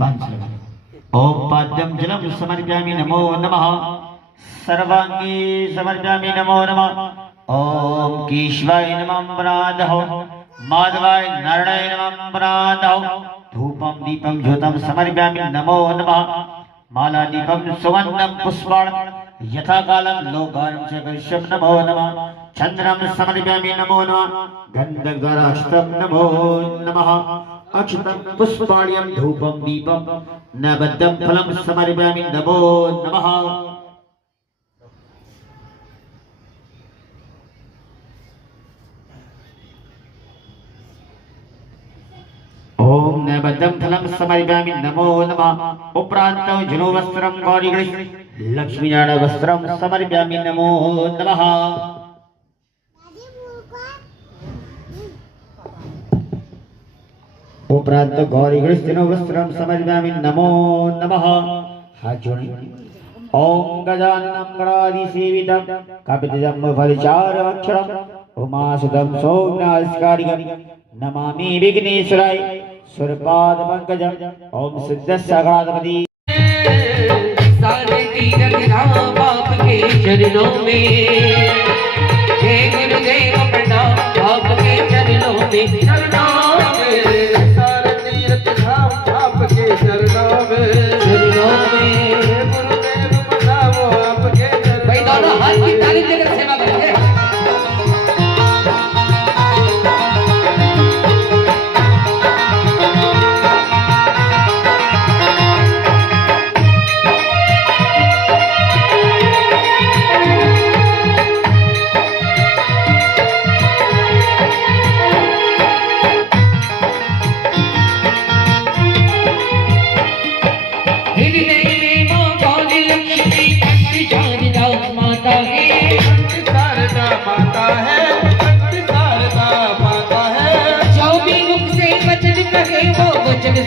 ओम पाद्यम जलम समर्पयामि नमो नमः। सर्वांगी समर्पयामि नमो नमः। ओम केशवाय नमः प्रादः, माधवाय नारायणाय नमः प्रादः। धूपम दीपम ज्योतम समर्पयामि नमो नमः। माला दीपम सुगंधम पुष्पाणं यथा कालम लोकानं च वैश्यं नमो नमः। चंद्रम समर्पयामि नमो नमः। गंधद्वाराष्टम नमो नमः। अक्षतम पुष्पाण्यं धूपम दीपम नैवेद्यं फलं समर्पयामि नमो नमः। ओम नैवेद्यं फलं समर्पयामि नमो नमः। उपरांत जनो वस्त्रं गौरीगणेश लक्ष्मीनारायण वस्त्रं समर्पयामि नमो नमः। उपरांत गौरीगणेश जनो वस्त्रं समर्पयामि नमो नमः। हाथ जोड़ें। ओम गजाननं गणाधिसेवितं कपितजम्बफलचारमक्षरम् उमासुतं सौम्यास्कारिकं नमामि विघ्नेश्वराय सुरपादपङ्कजम्। ओम सिद्धस्सगणाधिपति सारे तीरथ धाम आपके चरणों में, हे गुरुदेव प्रणाम आपके चरणों में, चरणों में। सारे तीरथ धाम आपके चरणों में, चरणों में। हे गुरुदेव प्रणाम आपके चरणों में। भाई दोनों हाथ की ताली देकर सेवा करेंगे।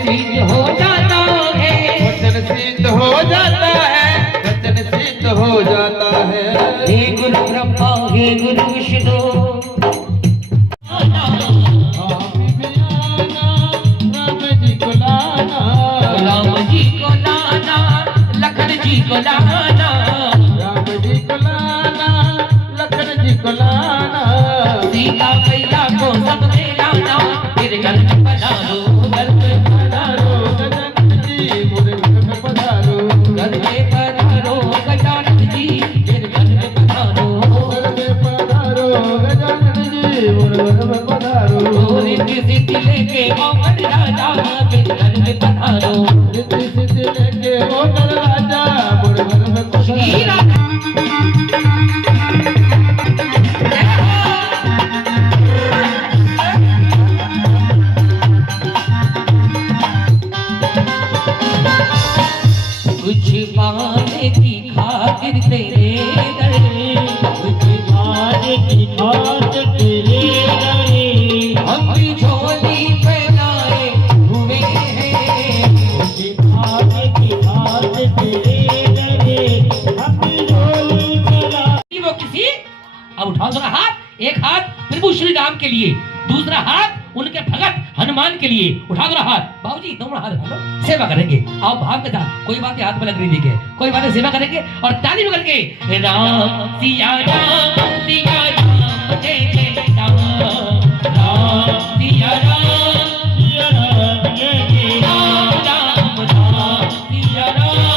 सिद्ध हो जाता है, वचन सिद्ध हो जाता है, वचन सिद्ध हो जाता है। हे गुरु ब्रह्मा हे गुरु विष्णु राम जी को लाना, राम जी को लाना, लखन जी को लाना, राम जी को लाना, लखन जी को लाना। सीता मैया को सब में लाना, फिर घर में पधारो, घर में पधारो गजानन जी मोरे घर में पधारो, घर में पधारो गजानन जी फिर घर में पधारो, घर में पधारो गजानन जी मोरे घर में पधारो। रिद्धि सिद्धि लेके मोगल राजा फिर घर में पधारो, रिद्धि सिद्धि लेके मोगल राजा मोरे घर में पधारो। कुछ पाने की खातिर तेरे दर, कुछ पाने की खातिर तेरे दर अपनी झोली पहनाए हुए हैं। कुछ पाने की खातिर तेरे दर अपनी झोली पहनाए। वो किसी अब उठाओ जरा हाथ, एक हाथ प्रभु श्री राम के लिए, दूसरा हाथ उनके भगत हनुमान के लिए। उठा दो हाथ बाबूजी, दोनों हाथ उठा लो, सेवा करेंगे। आओ भाव के साथ, कोई बातें हाथ में लग रही देंगे, कोई बातें सेवा करेंगे और ताली बजा के राम सिया राम सिया राम जय जय राम, राम सिया राम सिया राम जय जय राम, राम राम सिया राम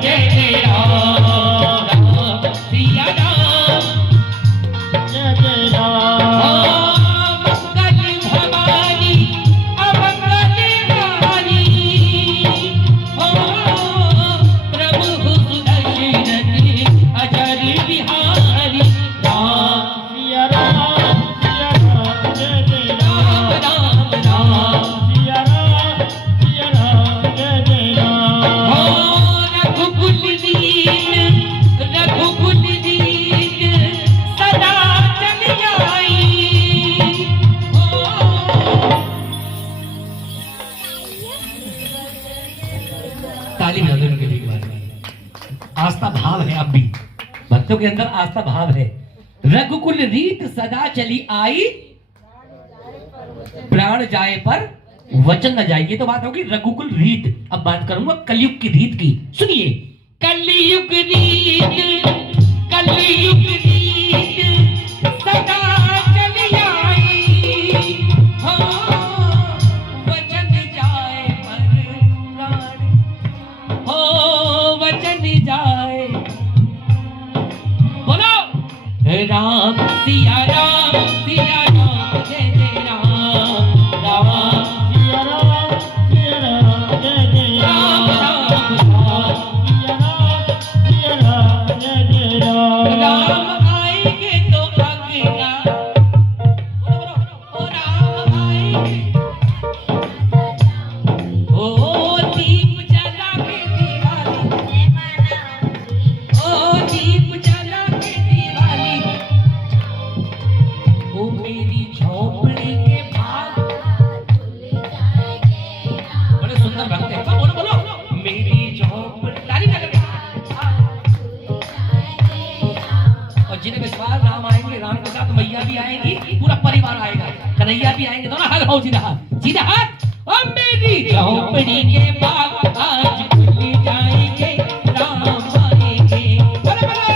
जय जय राम, राम सिया राम जय जय राम। आस्था भाव है, अब भी भक्तों के अंदर आस्था भाव है। रघुकुल रीत सदा चली आई, प्राण जाए पर वचन न जाएगी तो बात होगी रघुकुल रीत। अब बात करूंगा कलयुग की रीत की। सुनिए, कलयुग रीत, कलयुग रीत सदा चली आई, हो वचन जाए पर प्राण, हो वचन जाए। बोलो राम सिया राम, सिया राम जय जय राम, राम सिया राम, सिया राम, जय जय राम, सिया राम, जय जय राम। राम आएंगे तो आगेगा, ओ राम आएंगे, ओ दीप जला के दिवाली, ओ दीप जला के दिवाली, ओ मेरी झोपड़ी के भाग। बड़े सुंदर भक्त है। बोलो बोलो, मेरी झोपड़ी तारी लगा के। और जिन्हें विश्वास राम आएंगे, राम के साथ मैया भी आएंगी, पूरा परिवार आएगा, कन्हैया भी आएंगे। दोनों हाथ हो सीधा हाथ, सीधा हाथ। और मेरी झोपड़ी के बाग आज खुल जाएंगे, राम आएंगे। बोलो बोलो,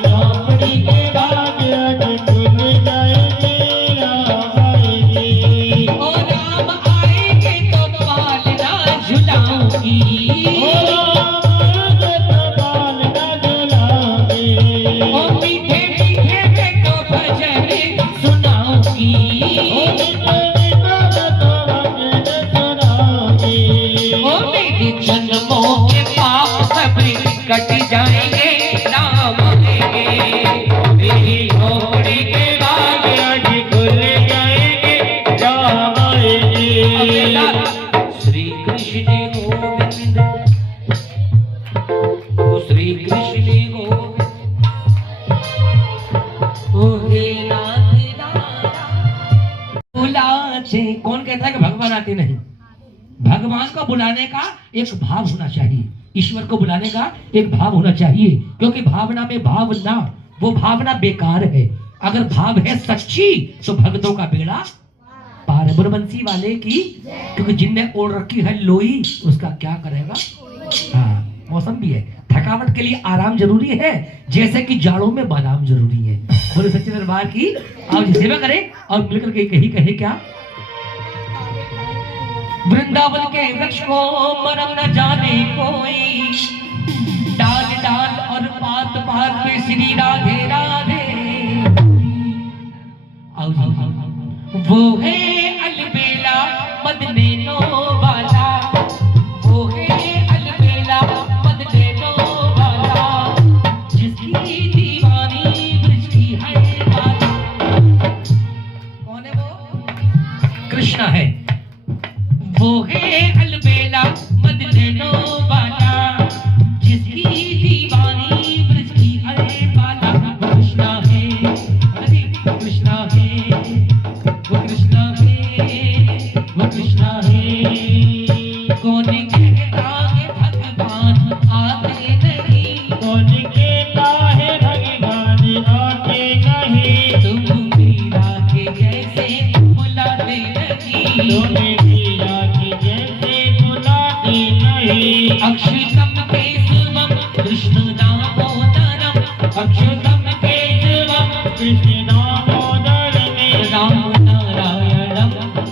झोपड़ी के बाग आज खुल जाएंगे, राम आएंगे। ओ राम आएंगे तो पालना झुलाऊंगी, ओ राम आएंगे तो बाल न झुलाएंगे। ओ मीठे मीठे में तो भजन सुनाऊंगी, ओ मेरे जन्मों के पाप सब कट जाएंगे, राम आएंगे। मेरी झोपड़ी के बाग आज खुल जाएंगे, राम आएंगे। श्री कृष्ण गोविंद, ओ श्री कृष्ण गोविंद, ओ हे नाथ नारायण। बुलाते, कौन कहता है कि भगवान आते नहीं? भगवान को बुलाने का एक भाव होना चाहिए, ईश्वर को बुलाने का एक भाव होना चाहिए, क्योंकि भावना में भावना, वो भावना बेकार है। अगर भाव है सच्ची तो भक्तों का बेड़ा पार है। बुरबंसी वाले की, क्योंकि जिनने ओढ़ रखी है लोई, उसका क्या करेगा। हाँ, मौसम भी है, थकावट के लिए आराम जरूरी है, जैसे कि जाड़ों में बादाम जरूरी है। बोले सच्चे दरबार की आओ जी सेवा करें और मिलकर के कही कहे क्या। वृंदावन के वृक्ष को मरम न जाने कोई, डाल डाल और पात पात पे श्री राधे राधे। आओ जी, वो है अलबेला मदनेनो वाला, वो है अलबेला मदनेनो वाला, जिसकी दीवानी ब्रज की है माला। कौन है वो? कृष्ण है। वो है अलबेला मदनेनो वाला, जिसकी दीवानी ब्रज की है माला। कृष्णा है, हरे कृष्णा है, वो कृष्णा है, वो कृष्णा है। कौन कहता है भगवान आते नहीं, कौन कहता है भगवान आते नहीं। तुम मीरा के जैसे बुलाते नहीं, तुम्हें मीरा की जैसे बुलाते नहीं। अक्षतम केशवम कृष्ण दामोदरम, अक्षतम केशवम कृष्ण दामोदर में राम नारायणम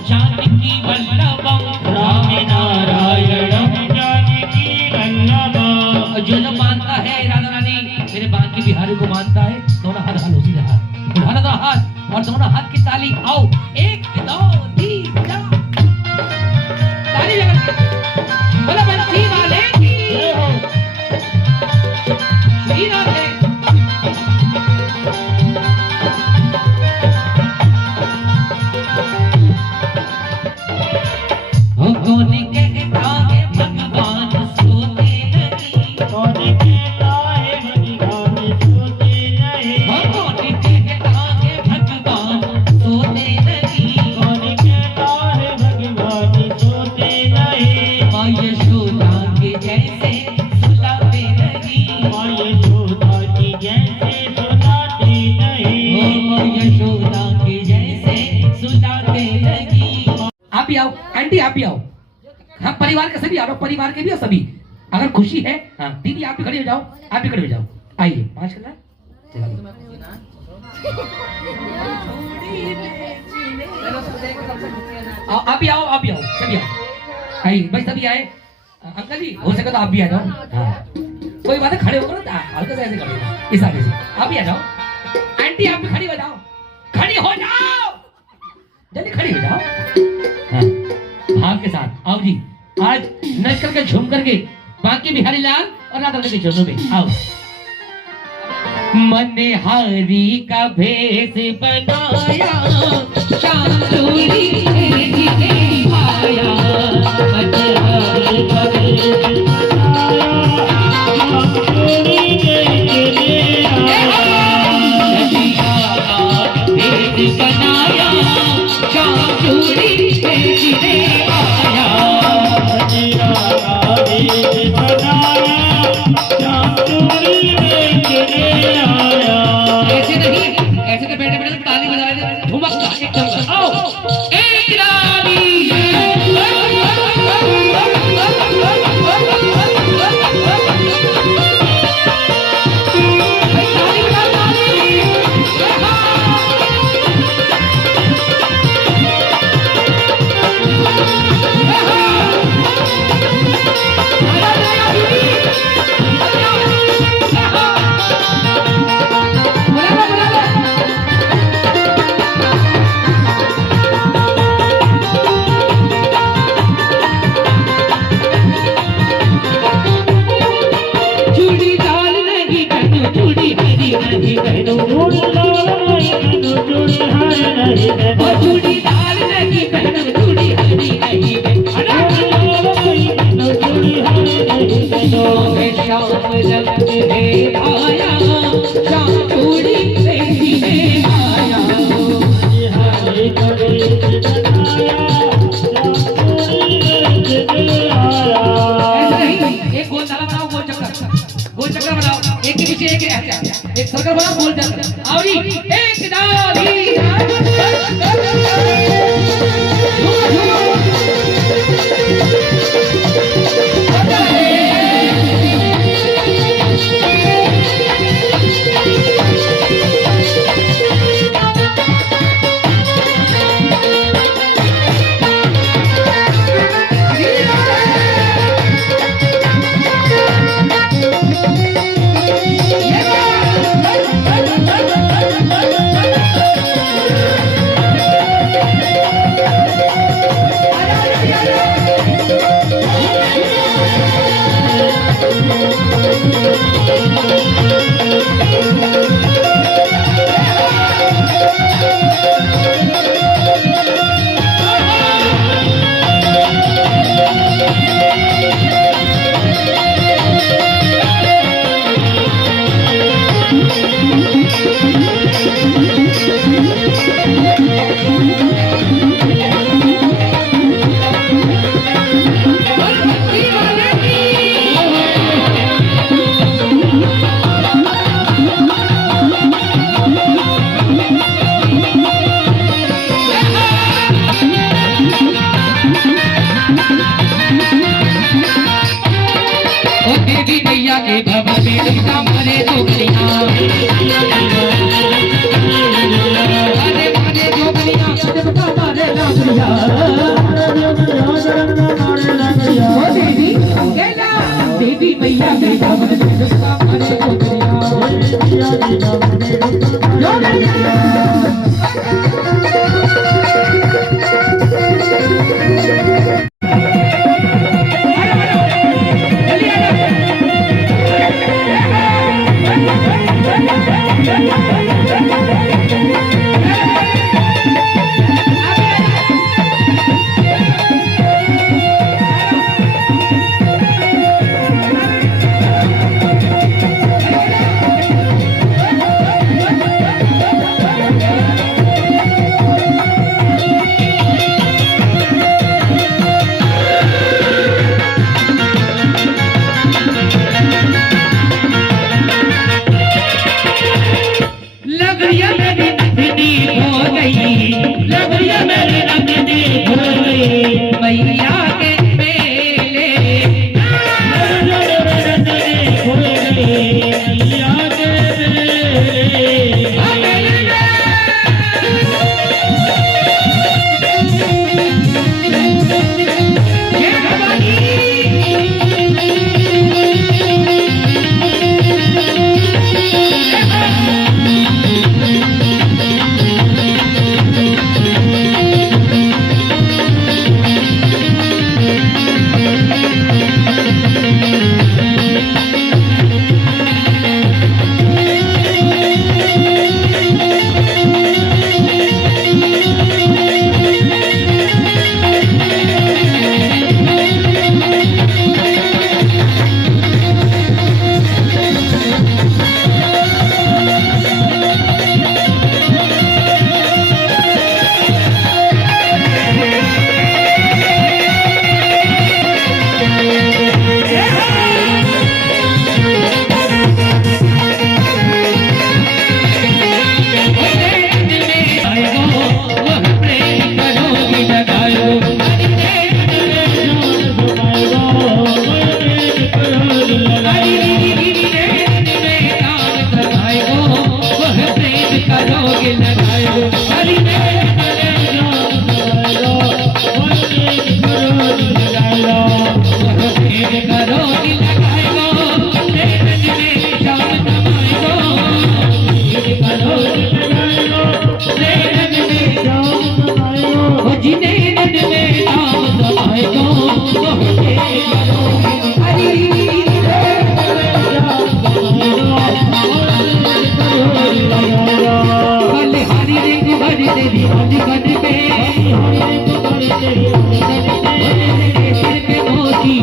जानकी वल्लभम, राम नारायणम जानकी वल्लभम। जो जो मानता है राधा रानी मेरे बांकी बिहारी को मानता है, दोनों हाथ हाल उसी हाथ उठा दो हाथ और दोनों हाथ की ताली। आओ 1 2 3 4 ताली लगा के बोलो बंसी वाले की श्री राधे। कौन कहता है भगवान सोते नहीं, कौन कहता है भगवान सोते नहीं। कौन कहता है भगवान सोते नहीं, कौन कहता है भगवान सोते नहीं। माँ यशोदा के जैसे सुलाते नहीं, माँ यशोदा की जैसे सुलाते नहीं। माँ यशोदा के जैसे सुलाते नहीं। आप भी आओ। आंटी आप भी आओ। हाँ परिवार के सभी आओ, परिवार के भी हो सभी। अगर खुशी है हाँ दीदी आप भी खड़ी हो जाओ, आप भी खड़ी हो जाओ। आइए 5 कलर आप भी आओ, आप भी आओ, सभी आओ। आइए भाई सभी आए। अंकल जी हो सके तो आप भी आ जाओ। हाँ कोई बात है, खड़े होकर ना हल्का सा ऐसे खड़े हो, इस आगे से आप भी आ जाओ। आंटी आप भी खड़ी हो जाओ, खड़ी हो जाओ, जल्दी खड़ी हो जाओ। हाँ भाव के साथ आओ जी। आज नच करके झूम करके बाकी बिहारी लाल और राधा के चरणों में आओ। मनहारी का भेष बनाया, चांदोरी ने आया। मनहारी का भेष बनाया, चांदोरी ने आया। ऐसे नहीं, ऐसे तो बैठे बैठे ताली बजा रहे थे, ठुमकता एकदम। आओ एक रानी एक सर्कल बना गोल चक्कर। आओ जी एक दादी देवी मैया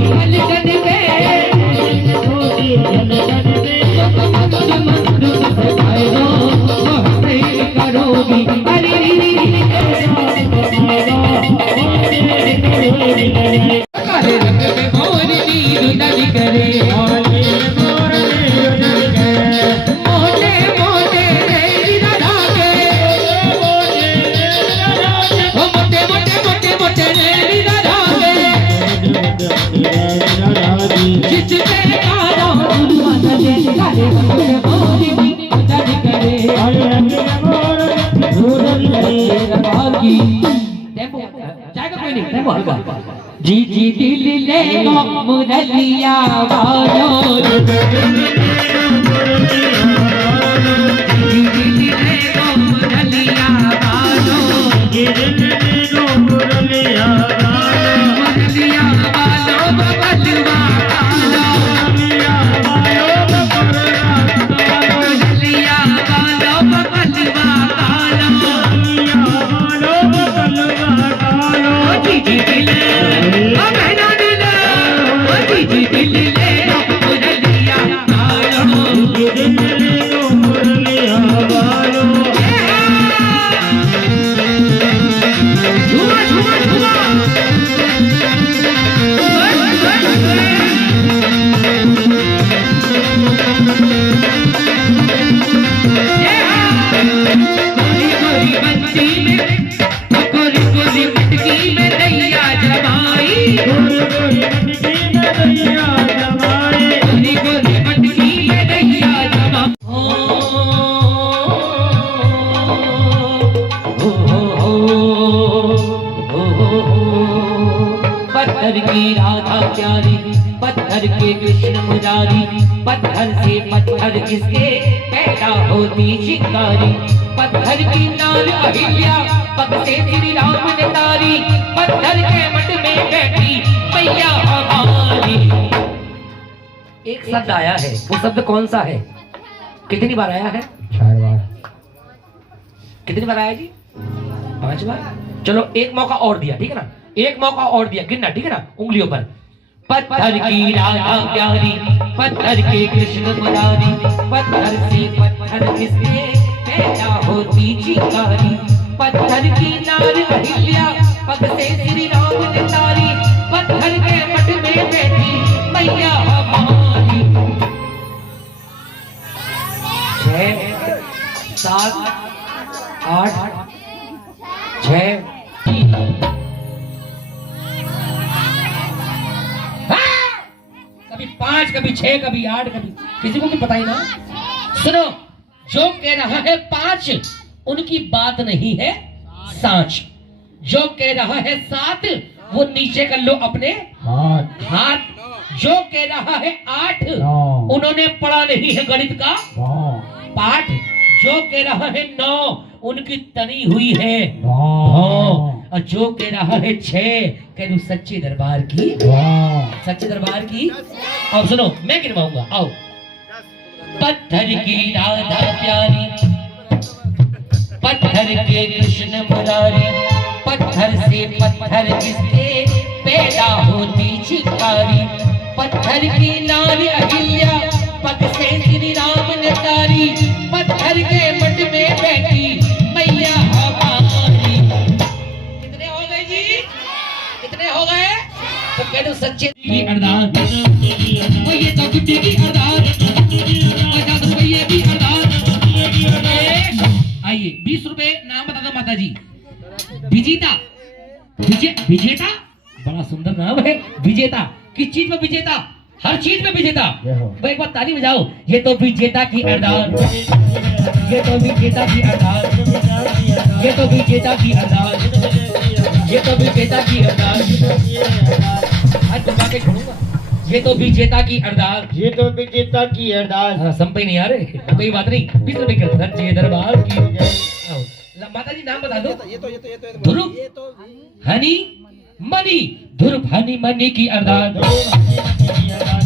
पलटन के करोगी अरे काले रंग में मोरनी दुलारी करे मोटे मोटे राधा के मोटे मोटे मोटे मोटे राधा के जिसने काला दुर्वासा दे काले रंग में मोरनी दुलारी करे की टेम्पो जाएगा कोई नहीं टेम्पो हल्का जी जी दिल ले मुरलिया वालो जी दिल ले मुरलिया वालो मुरलिया वालो बबलवा कालो मुरलिया वालो बबलवा पत्थर की राधा प्यारी पत्थर के कृष्ण मुरारी पत्थर से पत्थर किसके पैदा होती चिंगारी पत्थर की नार अहिल्या पग से श्री राम ने तारी पत्थर के मठ में बैठी मैया हमारी। एक शब्द आया है, वो शब्द कौन सा है? कितनी बार आया है? 4 बार। कितनी बार आया जी? 5 बार। चलो एक मौका और दिया, ठीक है ना? एक मौका और दिया, गिनना, ठीक है ना? उंगलियों पर। पत्थर की राधा प्यारी पत्थर के कृष्ण मुरारी पत्थर से पत्थर किसके पैदा होती चिंगारी पत्थर की नार अहिल्या पग से श्री राम ने तारी पत्थर के मठ में बैठी मैया हमारी। 6 7 8 6 कभी 5 कभी 6 कभी 8 कभी किसी को भी पता ही ना। सुनो, जो कह रहा है 5 उनकी बात नहीं है सांच, जो कह रहा है 7 वो नीचे कर लो अपने हाथ, जो कह रहा है 8 उन्होंने पढ़ा नहीं है गणित का पाठ, जो कह रहा है 9 उनकी तनी हुई है और जो कह रहा है 6 कह दू सच्चे दरबार की, सच्चे दरबार की। अब सुनो मैं गिनवाऊंगा, आओ। पत्थर की राधा प्यारी पत्थर के कृष्ण मुरारी पत्थर से पत्थर किसके पैदा होती चिंगारी पत्थर की नारी अहिल्या पग से श्री राम ने तारी पत्थर के मठ में बैठी मैया हमारी। कितने हो गए जी? कितने हो गए? तो कह दो सच्चे की अरदास, वो ये तो गुड्डी की अरदास, 50 रुपये की अरदास। आइए 20 रुपए नाम बता दो माता जी। विजेता, विजेता बड़ा सुंदर नाम है विजेता। किस चीज में विजेता? हर चीज में विजेता। वो एक बार ताली बजाओ। ये तो विजेता की अरदास, ये तो विजेता की अरदास, ये तो विजेता की अरदास, ये तो विजेता की अरदास। आज दबा के छोड़ूंगा। ये तो विजेता की अरदास, ये तो विजेता की अरदास। हाँ, संपई नहीं आ रहे, कोई बात नहीं। 20 रुपए के सच्चे दरबार की। माता जी नाम बता दो। ध्रुव हनी मनी, ध्रुव हनी मनी की अरदास,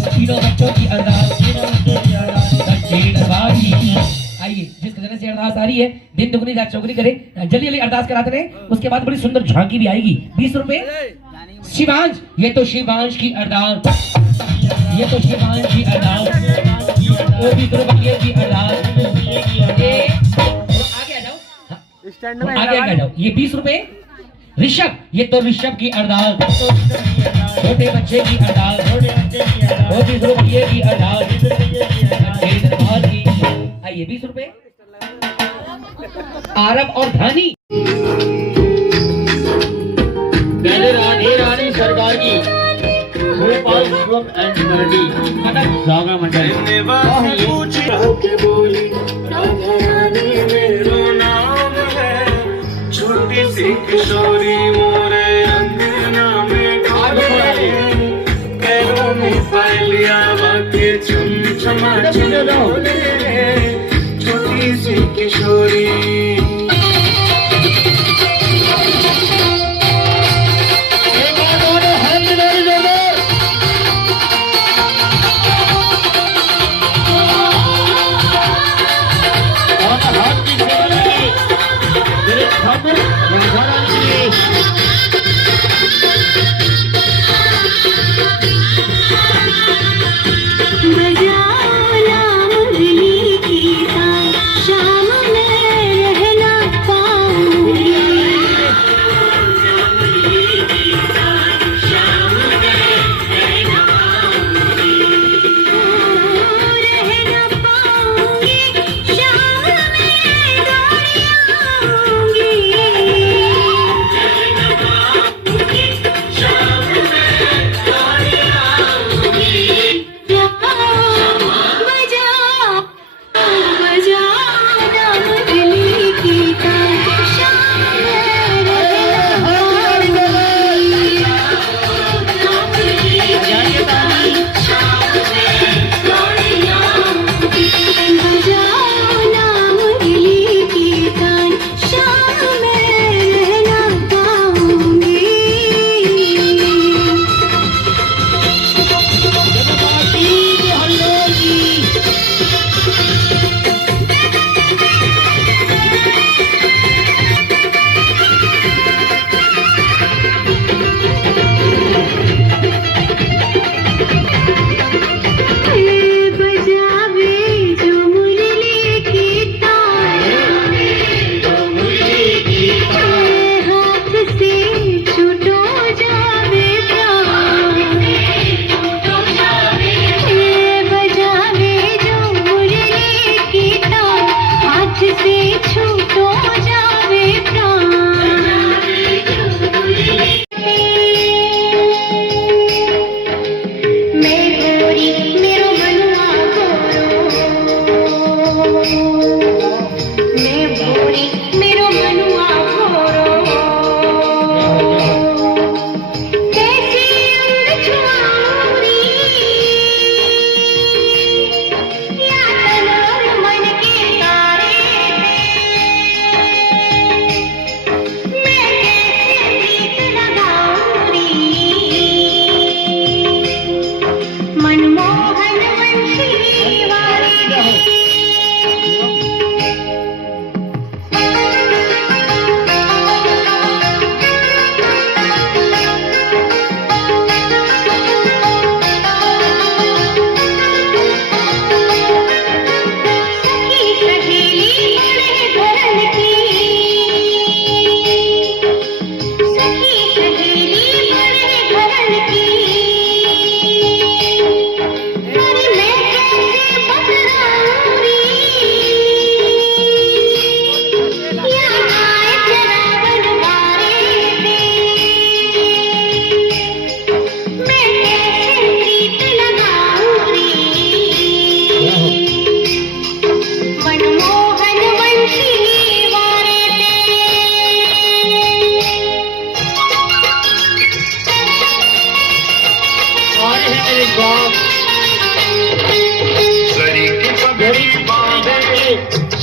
तीनों बच्चों की अरदास, सच्चे दरबार की। आइए जिस तरह से अरदास आ रही है दिन दुगनी रात चौगुनी करे, जल्दी जल्दी अरदास कराते रहे। उसके बाद बड़ी सुंदर झांकी भी आएगी। 20 रुपए शिवांश, ये तो शिवांश की अरदास, ये तो शिवांश की अरदास, वो भी दुर्भाग्य की अरदास। ये आगे आ जाओ, स्टैंड में आगे आ जाओ। ये 20 रुपए। ऋषभ, ये तो ऋषभ की अरदास, छोटे बच्चे की अरदास, वो 20 रुपये की अरदास। आइए 20 रुपए। आरब और धानी, राधे रानी सरकार की भोपाल शिवम एंड मर्डी सागर मंडल बोली राधा रानी मेरो नाम है, छोटी सी किशोरी मोरे अंगना में डोले, पैरों में पायलिया बाके छम छमा चलोले, छोटी सी किशोरी।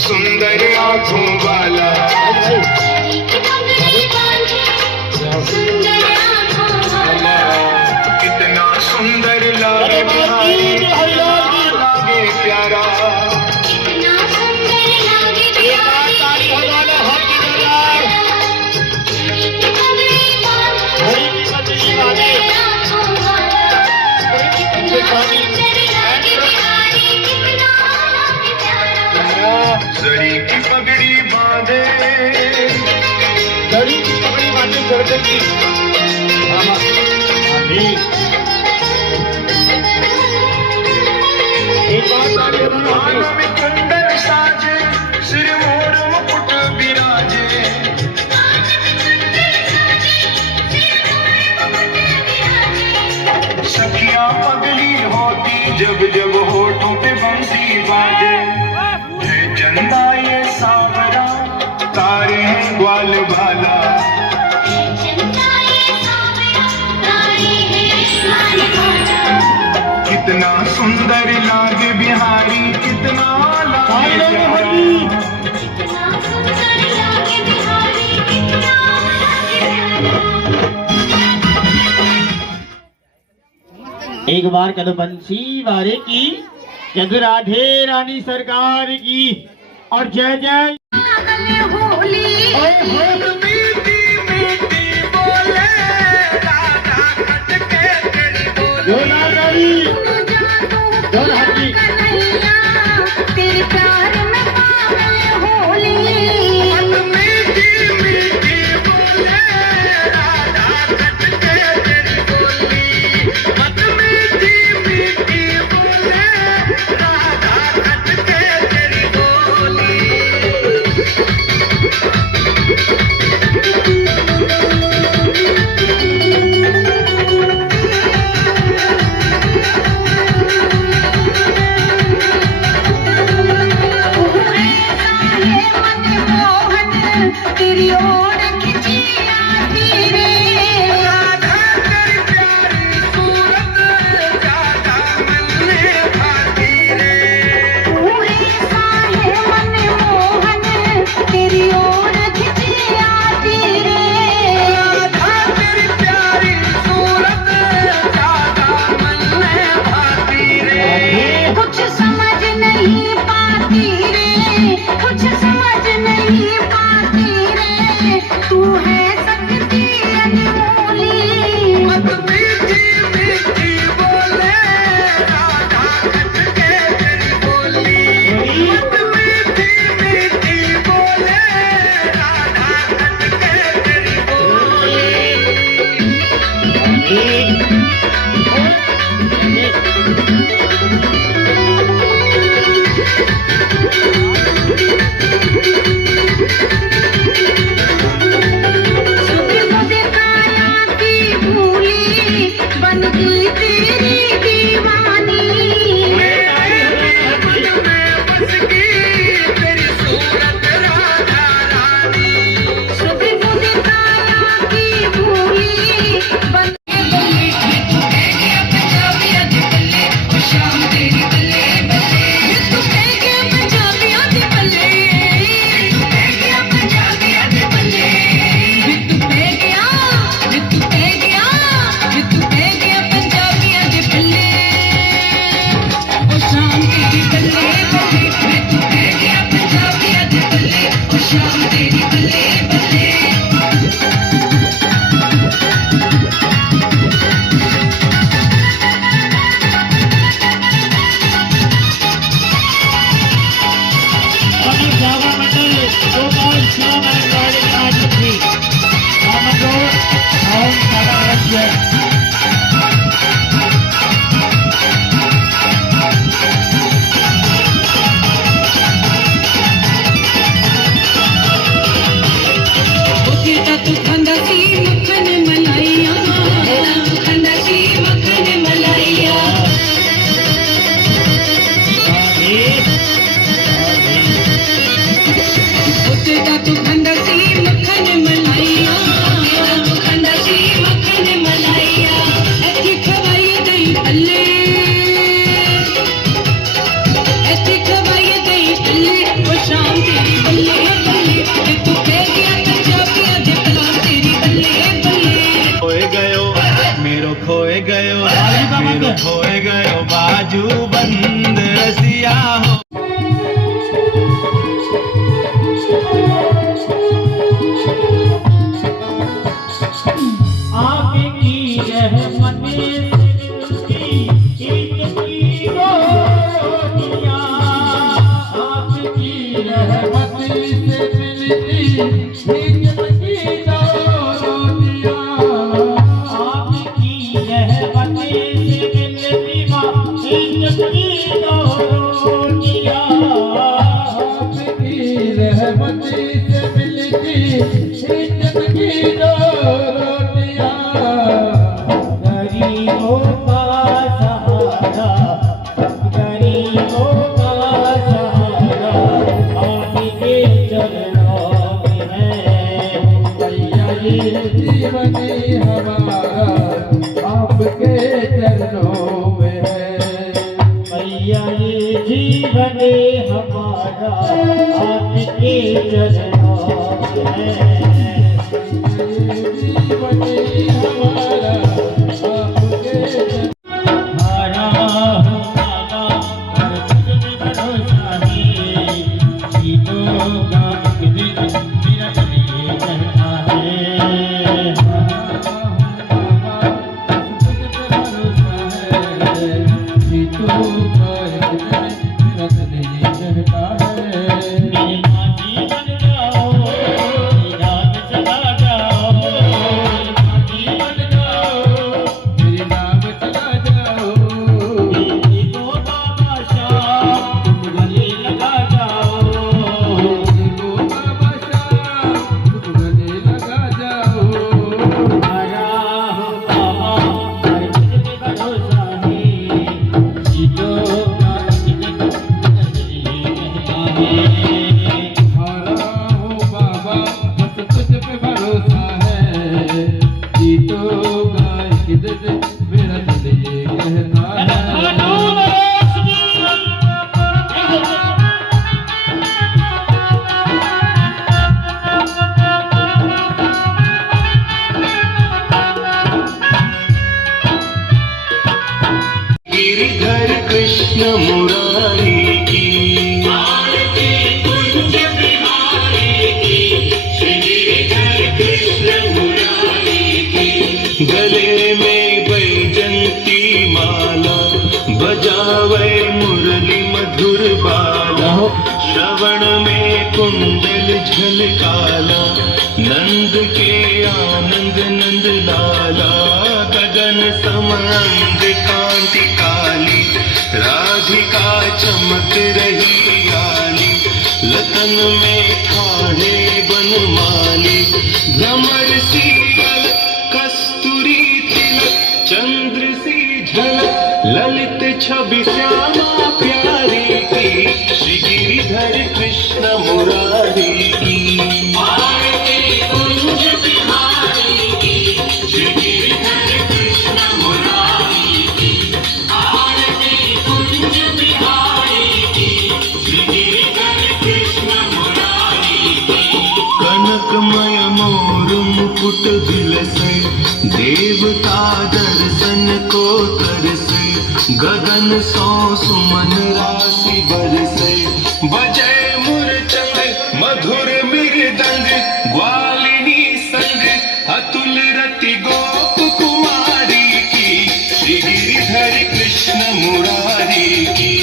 सुंदर आँखों वाला कितना सुंदर लागे बिहारी, लागे प्यारा, हरी जड़ी की पगड़ी बांधे छोटे की एक बात कानों में कुंडल साजे, सिर मोर मुकुट विराजे। सखियां पगली होती जब जब होठों पे बंसी बाजे। ये चंदा ये सांवरा, तारे हैं ग्वाल बाला। कितना सुंदर लागे बिहारी, कितना लागे प्यारा। एक बार कदम बंसी वारे की, जग राधे रानी सरकार की, और जय जय तेरे प्यार में पागल होली। मैया ये जीवन हमारा आपके चरणों में है। हमारा हो बाबा और तुझ पे भरोसा है, जीतोगा एक दिन मेरा दिल ये कहता है। मेरे मांझी बन जाओ, मेरी रात चला जाओ, मेरे मांझी बन जाओ, मेरे को बाबा शाह तुम गले लगा जाओ। हमारा हो बाबा और तुझ पे भरोसा है, जीतोगा एक दिन मेरा दिल ये कहता है। गिरिधर कृष्ण मुरारी की गले में बैजंती माला, बजावे मुरली मधुर बाला, श्रवण में कुंडल झलकाला, नंद के आनंद नंद लाला, गगन समंग कांति काली, राधिका चमक रही आली, लतन में ठाणे बनमाली, भ्रमर सी गल कस्तूरी तिलक, चंद्र सी झलक, ललित छवि श्यामा प्यारी की, श्री गिरिधर कृष्ण मुरारी की। कनकमय मोर मुकुट विलसे, देवता दर्शन को तरसे, गगन सौ सुमन राशि बरसे, बजे मुरचंद मधुर मृदंग, ग्वालिनी संग अतुल रति गोप कुमारी की, श्री गिरिधर कृष्ण मुरारी की।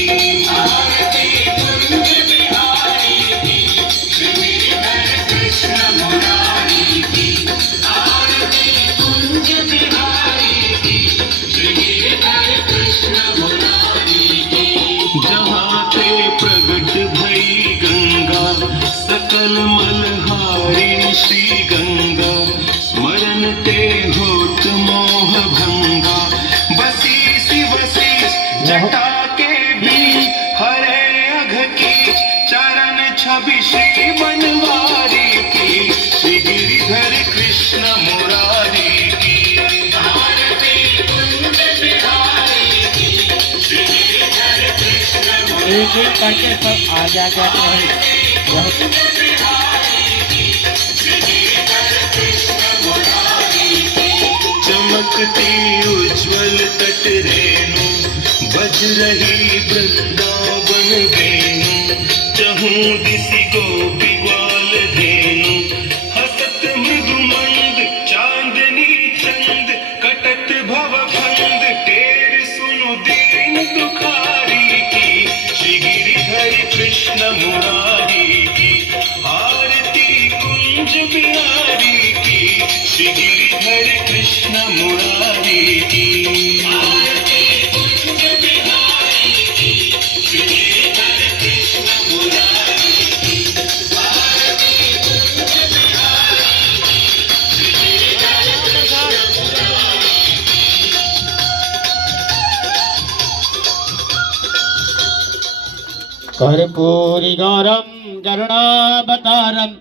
जहाँ ते प्रगट भई गंगा, सकल मलहारी श्री गंगा, स्मरण ते होत मोह भंगा, बसी शिव शीश जटा के बीच, हरे अघ की चरण छवि श्री बनवारी की, श्री गिरिधर कृष्ण मुरारी की। एक एक करके सब आ जाते हैं। चमकती उज्ज्वल तट रेणु, बज रही वृंदावन वेणु, चहूं दिशि गोपी ग्वाल धेनु, हसत मृदु मंद चांदनी चंद, कटत भव फंद, टेर सुनु दीन दुखारी की, श्री गिरिधर कृष्ण मुरारी की। आरती कुंज बिहारी की, श्री गिरिधर कृष्ण मुरारी की। कर्पूरी गौरम करुणावतारम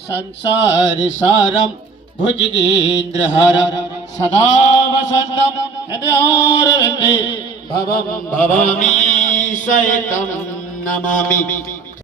संसार सारम भुजगेन्द्रहरम सदा वसंतम हृदयारविंदे भवं भवामी सहितं नमामि।